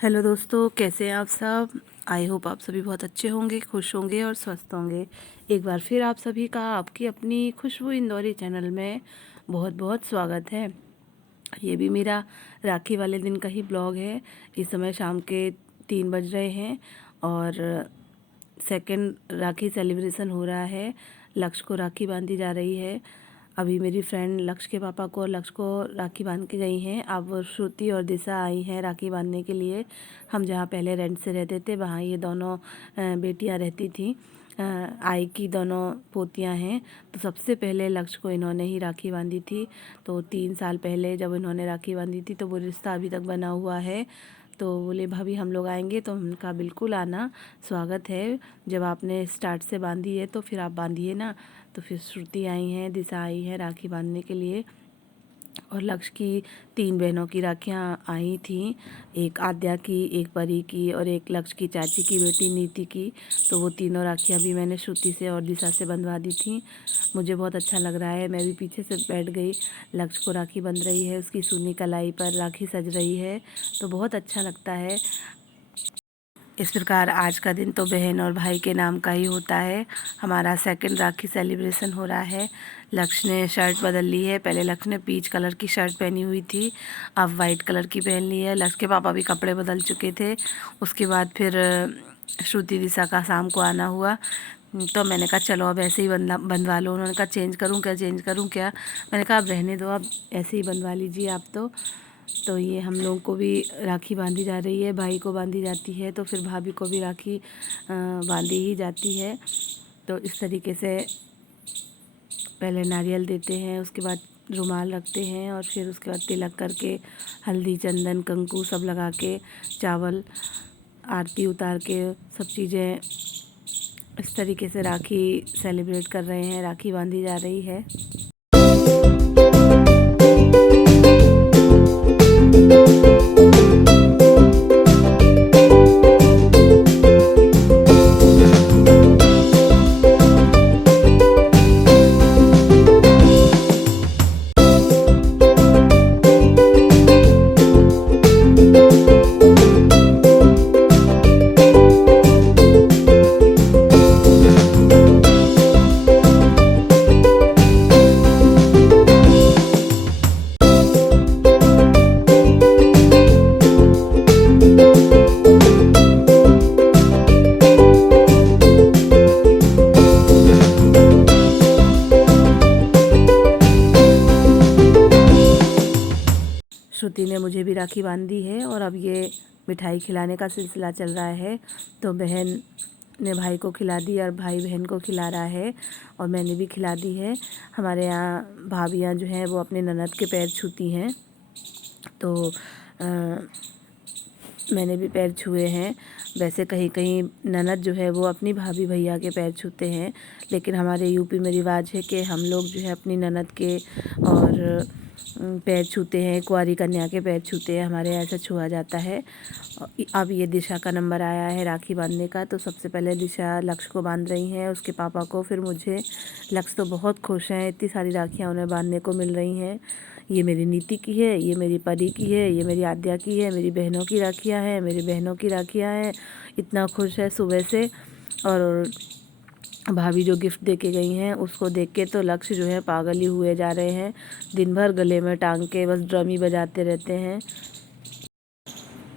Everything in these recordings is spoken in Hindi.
हेलो दोस्तों, कैसे हैं आप सब। आई होप आप सभी बहुत अच्छे होंगे, खुश होंगे और स्वस्थ होंगे। एक बार फिर आप सभी का आपकी अपनी खुशबू इंदौरी चैनल में बहुत बहुत स्वागत है। ये भी मेरा राखी वाले दिन का ही ब्लॉग है। इस समय शाम के 3 बज रहे हैं और सेकंड राखी सेलिब्रेशन हो रहा है। लक्ष्य को राखी बांधी जा रही है। अभी मेरी फ्रेंड लक्ष्य के पापा को और लक्ष्य को राखी बांध के गई हैं। अब श्रुति और दिशा आई हैं राखी बांधने के लिए। हम जहाँ पहले रेंट से रहते थे वहाँ ये दोनों बेटियाँ रहती थी। आई की दोनों पोतियाँ हैं। तो सबसे पहले लक्ष्य को इन्होंने ही राखी बांधी थी। तो 3 साल पहले जब इन्होंने राखी बांधी थी तो वो रिश्ता अभी तक बना हुआ है। तो बोले भाभी हम लोग आएंगे, तो उनका बिल्कुल आना स्वागत है। जब आपने स्टार्ट से बांधी है तो फिर आप बांधिए ना। तो फिर श्रुति आई हैं, दिशा आई है राखी बांधने के लिए। और लक्ष्य की 3 बहनों की राखियाँ आई थी, एक आद्या की, एक परी की और एक लक्ष्य की चाची की बेटी नीति की। तो वो तीनों राखियाँ भी मैंने श्रुति से और दिशा से बंधवा दी थी। मुझे बहुत अच्छा लग रहा है। मैं भी पीछे से बैठ गई। लक्ष्य को राखी बंध रही है, उसकी सूनी कलाई पर राखी सज रही है, तो बहुत अच्छा लगता है। इस प्रकार आज का दिन तो बहन और भाई के नाम का ही होता है। हमारा सेकंड राखी सेलिब्रेशन हो रहा है। लक्ष्य ने शर्ट बदल ली है। पहले लक्ष्य ने पीच कलर की शर्ट पहनी हुई थी, अब वाइट कलर की पहन ली है। लक्ष्य के पापा भी कपड़े बदल चुके थे। उसके बाद फिर श्रुति दिशा का शाम को आना हुआ। तो मैंने कहा चलो अब ऐसे ही बंधवा लो। उन्होंने कहा चेंज करूँ क्या, चेंज करूँ क्या। मैंने कहा अब रहने दो, अब ऐसे ही बंधवा लीजिए आप। तो ये हम लोगों को भी राखी बांधी जा रही है। भाई को बांधी जाती है तो फिर भाभी को भी राखी बांधी ही जाती है। तो इस तरीके से पहले नारियल देते हैं, उसके बाद रुमाल रखते हैं और फिर उसके बाद तिलक करके हल्दी चंदन कंकु सब लगा के चावल आरती उतार के सब चीज़ें इस तरीके से राखी सेलिब्रेट कर रहे हैं, राखी बांधी जा रही है। श्रुति ने मुझे भी राखी बांधी है और अब ये मिठाई खिलाने का सिलसिला चल रहा है। तो बहन ने भाई को खिला दी और भाई बहन को खिला रहा है और मैंने भी खिला दी है। हमारे यहाँ भाभियाँ जो हैं वो अपने ननद के पैर छूती हैं, तो मैंने भी पैर छुए हैं। वैसे कहीं कहीं ननद जो है वो अपनी भाभी भैया के पैर छूते हैं, लेकिन हमारे यूपी में रिवाज है कि हम लोग जो है अपनी ननद के और पैर छूते हैं, कुंवारी कन्या के पैर छूते हैं, हमारे यहाँ ऐसा छुआ जाता है। अब ये दिशा का नंबर आया है राखी बांधने का। तो सबसे पहले दिशा लक्ष्य को बांध रही हैं, उसके पापा को, फिर मुझे। लक्ष्य तो बहुत खुश हैं, इतनी सारी राखियाँ उन्हें बांधने को मिल रही हैं। ये मेरी नीति की है, ये मेरी परी की है, ये मेरी आद्या की है, मेरी बहनों की राखियाँ हैं, मेरी बहनों की राखियाँ हैं। इतना खुश है सुबह से। और भाभी जो गिफ्ट दे के गई हैं उसको देख के तो लक्ष्य जो है पागल ही हुए जा रहे हैं। दिन भर गले में टांग के बस ड्रम ही बजाते रहते हैं।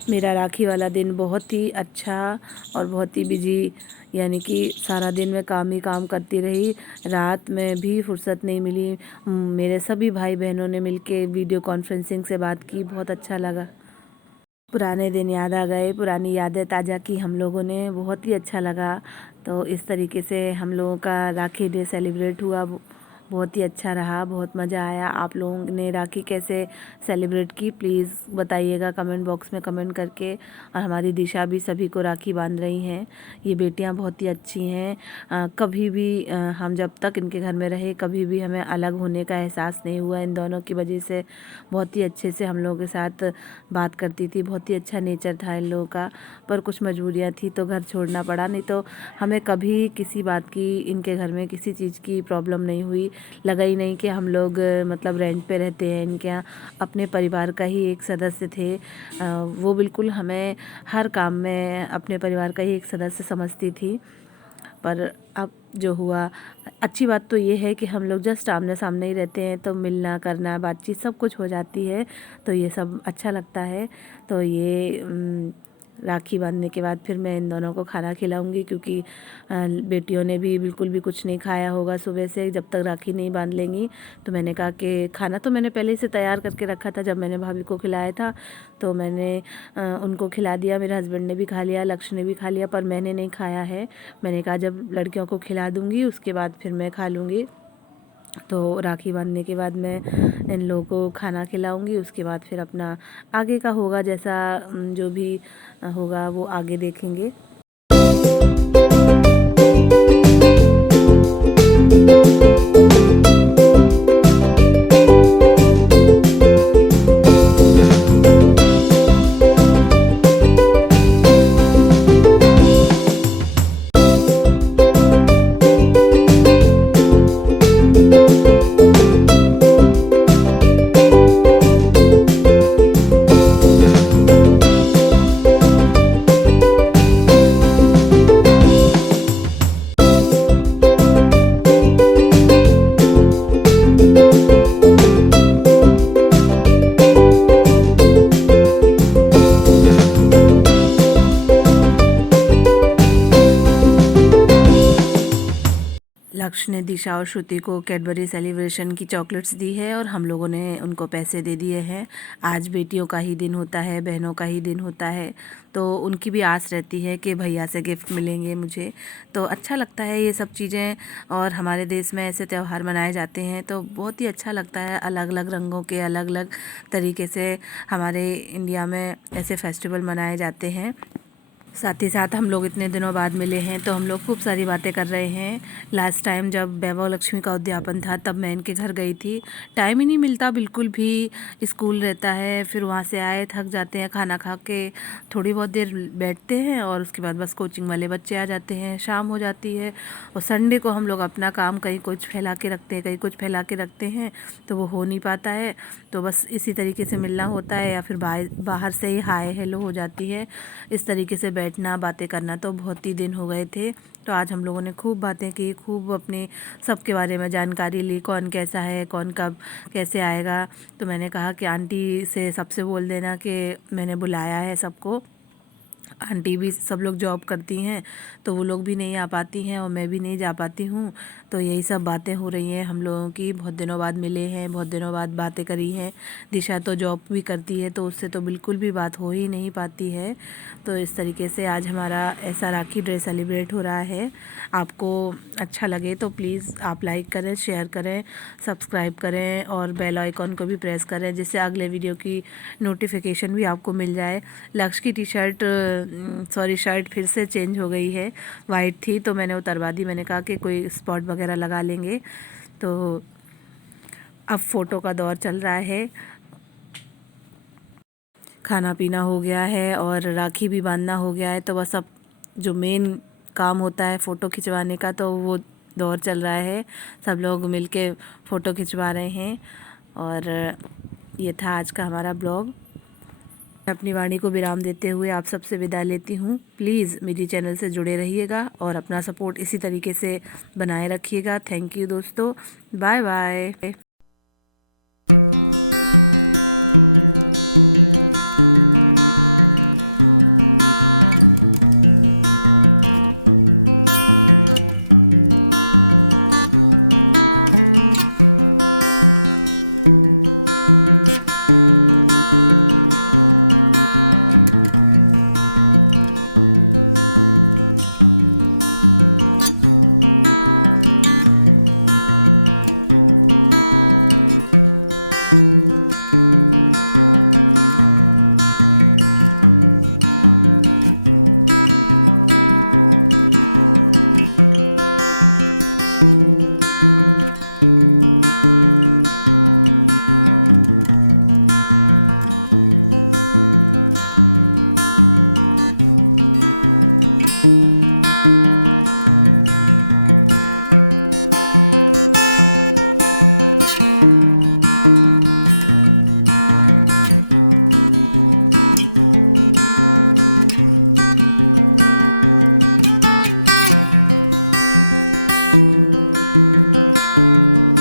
मेरा राखी वाला दिन बहुत ही अच्छा और बहुत ही बिजी, यानी कि सारा दिन मैं काम ही काम करती रही। रात में भी फुर्सत नहीं मिली। मेरे सभी भाई बहनों ने मिलके वीडियो कॉन्फ्रेंसिंग से बात की, बहुत अच्छा लगा। पुराने दिन याद आ गए, पुरानी यादें ताज़ा की हम लोगों ने, बहुत ही अच्छा लगा। तो इस तरीके से हम लोगों का राखी डे सेलिब्रेट हुआ। बहुत ही अच्छा रहा, बहुत मज़ा आया। आप लोगों ने राखी कैसे सेलिब्रेट की प्लीज़ बताइएगा कमेंट बॉक्स में कमेंट करके। और हमारी दिशा भी सभी को राखी बांध रही हैं। ये बेटियां बहुत ही अच्छी हैं। कभी भी हम जब तक इनके घर में रहे कभी भी हमें अलग होने का एहसास नहीं हुआ। इन दोनों की वजह से बहुत ही अच्छे से हम लोगों के साथ बात करती थी, बहुत ही अच्छा नेचर था इन लोगों का। पर कुछ मजबूरियाँ थी तो घर छोड़ना पड़ा, नहीं तो हमें कभी किसी बात की, इनके घर में किसी चीज़ की प्रॉब्लम नहीं हुई। लगा ही नहीं कि हम लोग मतलब रेंट पे रहते हैं। इनके यहाँ अपने परिवार का ही एक सदस्य थे। वो बिल्कुल हमें हर काम में अपने परिवार का ही एक सदस्य समझती थी। पर अब जो हुआ, अच्छी बात तो ये है कि हम लोग जस्ट आमने सामने ही रहते हैं, तो मिलना करना बातचीत सब कुछ हो जाती है, तो ये सब अच्छा लगता है। तो ये राखी बांधने के बाद फिर मैं इन दोनों को खाना खिलाऊंगी, क्योंकि बेटियों ने भी बिल्कुल भी कुछ नहीं खाया होगा सुबह से, जब तक राखी नहीं बांध लेंगी। तो मैंने कहा कि खाना तो मैंने पहले से तैयार करके रखा था, जब मैंने भाभी को खिलाया था तो मैंने उनको खिला दिया। मेरे हस्बैंड ने भी खा लिया, लक्ष्य ने भी खा लिया, पर मैंने नहीं खाया है। मैंने कहा जब लड़कियों को खिला दूँगी उसके बाद फिर मैं खा लूँगी। तो राखी बांधने के बाद मैं इन लोगों को खाना खिलाऊंगी, उसके बाद फिर अपना आगे का होगा, जैसा जो भी होगा वो आगे देखेंगे। लक्ष्य ने दिशा और श्रुति को कैडबरी सेलिब्रेशन की चॉकलेट्स दी है और हम लोगों ने उनको पैसे दे दिए हैं। आज बेटियों का ही दिन होता है, बहनों का ही दिन होता है, तो उनकी भी आस रहती है कि भैया से गिफ्ट मिलेंगे मुझे। तो अच्छा लगता है ये सब चीज़ें, और हमारे देश में ऐसे त्यौहार मनाए जाते हैं तो बहुत ही अच्छा लगता है। अलग अलग रंगों के अलग अलग तरीके से हमारे इंडिया में ऐसे फेस्टिवल मनाए जाते हैं। साथ ही साथ हम लोग इतने दिनों बाद मिले हैं तो हम लोग खूब सारी बातें कर रहे हैं। लास्ट टाइम जब वैभव लक्ष्मी का उद्यापन था तब मैं इनके घर गई थी। टाइम ही नहीं मिलता बिल्कुल भी, स्कूल रहता है, फिर वहाँ से आए थक जाते हैं, खाना खा के थोड़ी बहुत देर बैठते हैं और उसके बाद बस कोचिंग वाले बच्चे आ जाते हैं, शाम हो जाती है। और संडे को हम लोग अपना काम कहीं कुछ फैला के रखते हैं, कहीं कुछ फैला के रखते हैं, तो वो हो नहीं पाता है। तो बस इसी तरीके से मिलना होता है, या फिर बाहर से ही हाय हेलो हो जाती है। इस तरीके से बैठना बातें करना तो बहुत ही दिन हो गए थे। तो आज हम लोगों ने खूब बातें की, खूब अपने सबके बारे में जानकारी ली, कौन कैसा है, कौन कब कैसे आएगा। तो मैंने कहा कि आंटी से सबसे बोल देना कि मैंने बुलाया है सबको। आंटी भी सब लोग जॉब करती हैं तो वो लोग भी नहीं आ पाती हैं और मैं भी नहीं जा पाती हूँ। तो यही सब बातें हो रही हैं हम लोगों की। बहुत दिनों बाद मिले हैं, बहुत दिनों बाद बातें करी हैं। दिशा तो जॉब भी करती है तो उससे तो बिल्कुल भी बात हो ही नहीं पाती है। तो इस तरीके से आज हमारा ऐसा राखी डे सेलिब्रेट हो रहा है। आपको अच्छा लगे तो प्लीज़ आप लाइक करें, शेयर करें, सब्सक्राइब करें और बेल आइकॉन को भी प्रेस करें, जिससे अगले वीडियो की नोटिफिकेशन भी आपको मिल जाए। लक्ष्य की टी शर्ट शर्ट फिर से चेंज हो गई है, वाइट थी तो मैंने उतरवा दी। मैंने कहा कि कोई स्पॉट वगैरह लगा लेंगे। तो अब फ़ोटो का दौर चल रहा है, खाना पीना हो गया है और राखी भी बांधना हो गया है। तो बस अब जो मेन काम होता है फ़ोटो खिंचवाने का, तो वो दौर चल रहा है। सब लोग मिलके फ़ोटो खिंचवा रहे हैं। और ये था आज का हमारा ब्लॉग। अपनी वाणी को विराम देते हुए आप सबसे विदा लेती हूँ। प्लीज़ मेरी चैनल से जुड़े रहिएगा और अपना सपोर्ट इसी तरीके से बनाए रखिएगा। थैंक यू दोस्तों, बाय बाय। है।